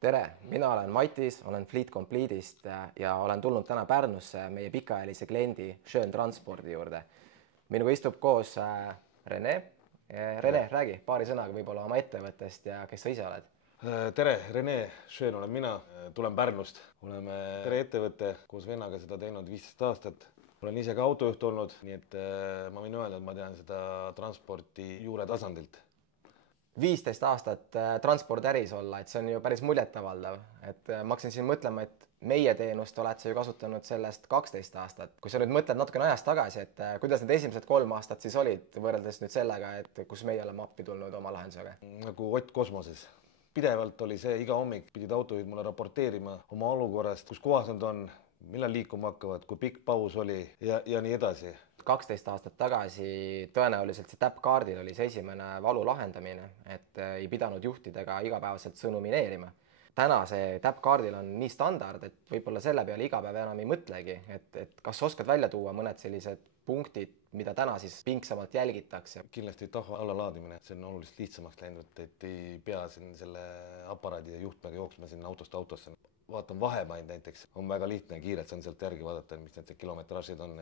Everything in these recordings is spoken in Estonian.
tere, mina olen Matis, olen Fleet Complete'ist ja olen tulnud täna Pärnusse meie pikaajalise kliendi Schön Transpordi juurde. Minuga istub koos Rene. Rene, räägi paari sõnaga võib-olla oma ettevõttest ja kes sa ise oled? Tere, Rene Schön olen mina, tulen Pärnust. Oleme ettevõte koos vennaga seda teinud 15 aastat. Olen ise ka autojuht olnud, nii et ma võin öelda, et ma tean seda transporti juure tasandilt. 15 aastat transpordiäris olla, et see on ju päris muljetavaldav. Et ma hakkasin siin mõtlema, et meie teenust oled sa ju kasutanud sellest 12 aastat. Kui sa nüüd mõtled natukene ajast tagasi, et kuidas need esimesed 3 aastat siis olid võrreldes nüüd sellega, et kus meie oleme appi tulnud oma lahendusega? Nagu Ott kosmoses. Pidevalt oli see, iga hommik pidid autojuhid mulle raporteerima oma olukorrast, kus kohas nad on, millal liikuma hakkavad, kui pikk paus oli ja nii edasi. 12 aastat tagasi tõenäoliselt see täppkaardil oli see esimene valu lahendamine, et ei pidanud juhtidega igapäevaselt sõnumineerima. Täna see täppkaardil on nii standard, et võib-olla selle peale iga päev enam ei mõtlegi, et kas oskad välja tuua mõned sellised punktid, mida täna siis pingsamalt jälgitakse? Kindlasti taho allalaadimine, see on oluliselt lihtsamaks läinud, et ei pea siin selle aparaadi ja juhtmega jooksma sinna autost autosse. Vaatan vahemaid näiteks, on väga lihtne ja kiirelt saan sealt järgi vaadata, mis need kilometraažid on.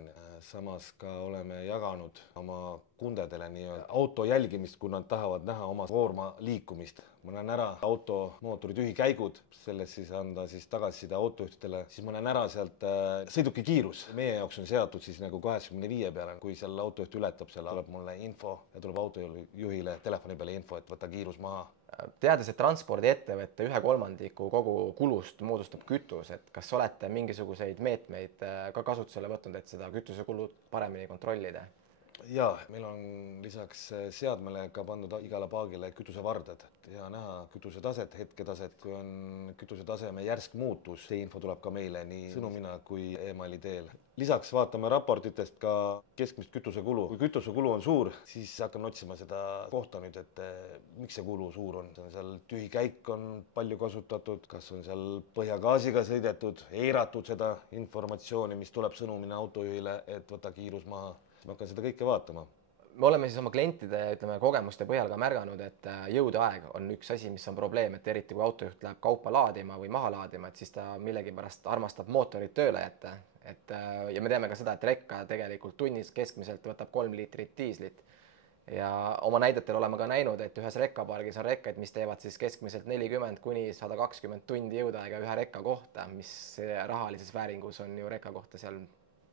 Samas ka oleme jaganud oma kundedele auto jälgimist, kui nad tahavad näha oma koorma liikumist. Ma näen ära auto mootori tühikäigud, selles siis anda siis tagasiside autojuhtidele, siis ma näen ära sealt sõiduki kiirus. Meie jaoks on seatud siis nagu 85 peale, kui seal autojuht ületab, seal tuleb mulle info ja tuleb autojuhile telefoni peale info, et võta kiirus maha. Teades, et transpordiettevõtte 1/3 kogu kulust moodustab kütus, et kas olete mingisuguseid meetmeid ka kasutusele võtnud, et seda kütusekulud paremini kontrollida? Jaa, meil on lisaks seadmele ka pandud igale paagile kütusevardad ja näha kütusetaset, hetketaset. Kui on kütusetaseme järsk muutus, see info tuleb ka meile nii sõnumina kui emaili teel. Lisaks vaatame raportitest ka keskmist kütusekulu. Kui kütusekulu on suur, siis hakkan otsima seda kohta nüüd, et miks see kulu suur on. Seal tühikäik on palju kasutatud, kas on seal põhjagaasiga sõidetud, eiratud seda informatsiooni, mis tuleb sõnumina autojuhile, et võta kiirus maha. Ma hakkan seda kõike vaatama. Me oleme siis oma klientide kogemuste põhjal ka märganud, et jõudeaeg on üks asi, mis on probleem, et eriti kui autojuht läheb kaupa laadima või maha laadima, et siis ta millegipärast armastab mootorit tööle jätta. Ja me teame ka seda, et rekka tegelikult tunnis keskmiselt võtab 3 liitrit diislit. Ja oma näidetel oleme ka näinud, et ühes rekkapargis on rekkaid, mis teevad siis keskmiselt 40 kuni 120 tundi jõudeaega ühe rekka kohta, mis rahalises vääringus on ju rekka kohta seal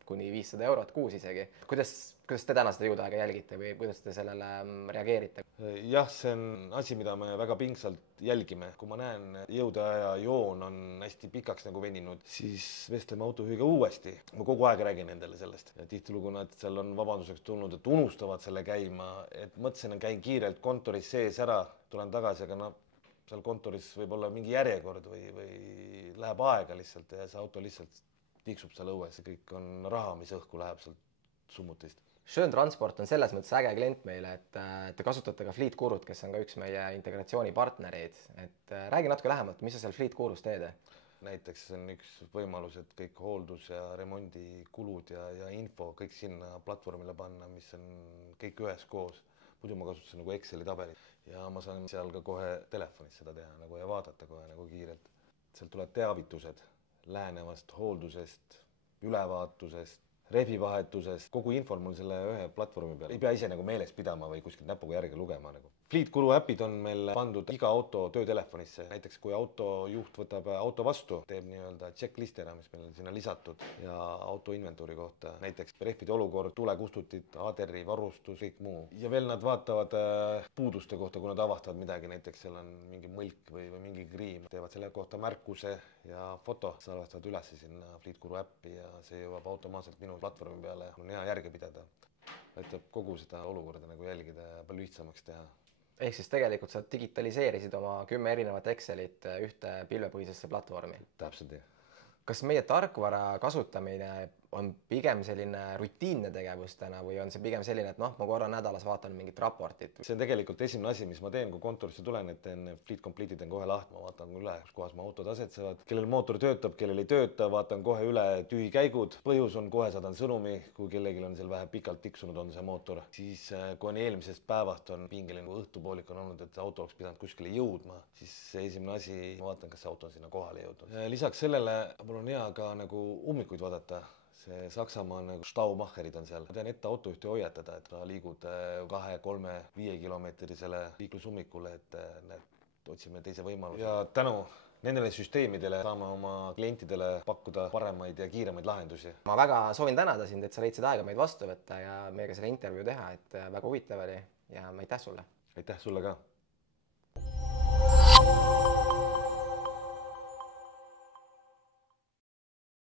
kuni 500 eurot kuus isegi. Kuidas te täna seda jõudeaega jälgite või kuidas te sellele reageerite? Jah, see on asi, mida me väga pingsalt jälgime. Kui ma näen, jõudeaja joon on hästi pikaks nagu veninud, siis vestleme autojuhiga uuesti. Ma kogu aeg räägin nendele sellest. Ja tihtilugu nad seal on vabanduseks tulnud, et unustavad selle käima. Et mõtlesin, käin kiirelt kontoris sees ära, tulen tagasi, aga seal kontoris võib olla mingi järjekord või läheb aega lihtsalt ja see auto lihtsalt tiiksub seal õues ja kõik on raha, mis õhku läheb sealt summutist. Schön Transport on selles mõttes äge klient meile, et te kasutate ka Fleet Gurut, kes on ka üks meie integratsioonipartnereid. Et räägi natuke lähemalt, mis sa seal Fleet Gurus teed? Näiteks see on üks võimalus, et kõik hooldus ja remondi kulud ja info kõik sinna platvormile panna, mis on kõik ühes koos. Muidu ma kasutasin nagu Exceli tabelit ja ma saan seal ka kohe telefonis seda teha nagu ja vaadata kohe nagu kiirelt. Sealt tulevad teavitused läänevast hooldusest, ülevaatusest, rehvivahetusest, kogu info on mul selle ühe platvormi peal. Ei pea ise nagu meeles pidama või kuskilt näpuga järgi lugema nagu. Fleet Guru äpid on meil pandud iga auto töötelefonisse. Näiteks kui autojuht võtab auto vastu, teeb nii-öelda checklist ära, mis meil on sinna lisatud ja auto inventuuri kohta. Näiteks rehvide olukord, tulekustutit, ADR-i varustus, kõik muu. Ja veel nad vaatavad puuduste kohta, kui nad avastavad midagi. Näiteks seal on mingi mõlk või mingi kriim. Teevad selle kohta märkuse ja foto. Salvestavad üles sinna Fleet Guru äppi ja see jõuab automaatselt minu platvormi peale. On hea järge pidada. Aitab kogu seda olukorda nagu jälgida ja palju lihtsamaks teha. Ehk siis tegelikult sa digitaliseerisid oma 10 erinevat Excelit ühte pilvepõhisesse platvormi. Täpselt, jah. Kas meie tarkvara kasutamine on pigem selline rutiinne tegevus täna või on see pigem selline, et noh, ma korra nädalas vaatan mingit raportit? See on tegelikult esimene asi, mis ma teen, kui kontorisse tulen, et teen Fleet Complete'i teen kohe lahti, ma vaatan üle, kus kohas mu autod asetsevad, kellel mootor töötab, kellel ei tööta, vaatan kohe üle tühikäigud, põhjus on, kohe saadan sõnumi, kui kellelgi on seal vähe pikalt tiksunud on see mootor, siis kui on eelmisest päevast on pingeline, õhtupoolik on olnud, et auto oleks pidanud kuskile jõudma, siis esimene asi, ma vaatan, kas see auto on sinna kohale jõudnud. Lisaks sellele mul on hea ka nagu ummikuid vaadata. See Saksamaa nagu Staumacherid on seal. Ma tean ette autojuhti hoiatada, et liigud 2, 3, 5 kilomeetrisele liiklusummikule, et otsime teise võimaluse. Ja tänu nendele süsteemidele saame oma klientidele pakkuda paremaid ja kiiremaid lahendusi. Ma väga soovin tänada sind, et sa leidsid aega meid vastu võtta ja meiega selle intervjuu teha, et väga huvitav oli ja aitäh sulle. Aitäh sulle ka.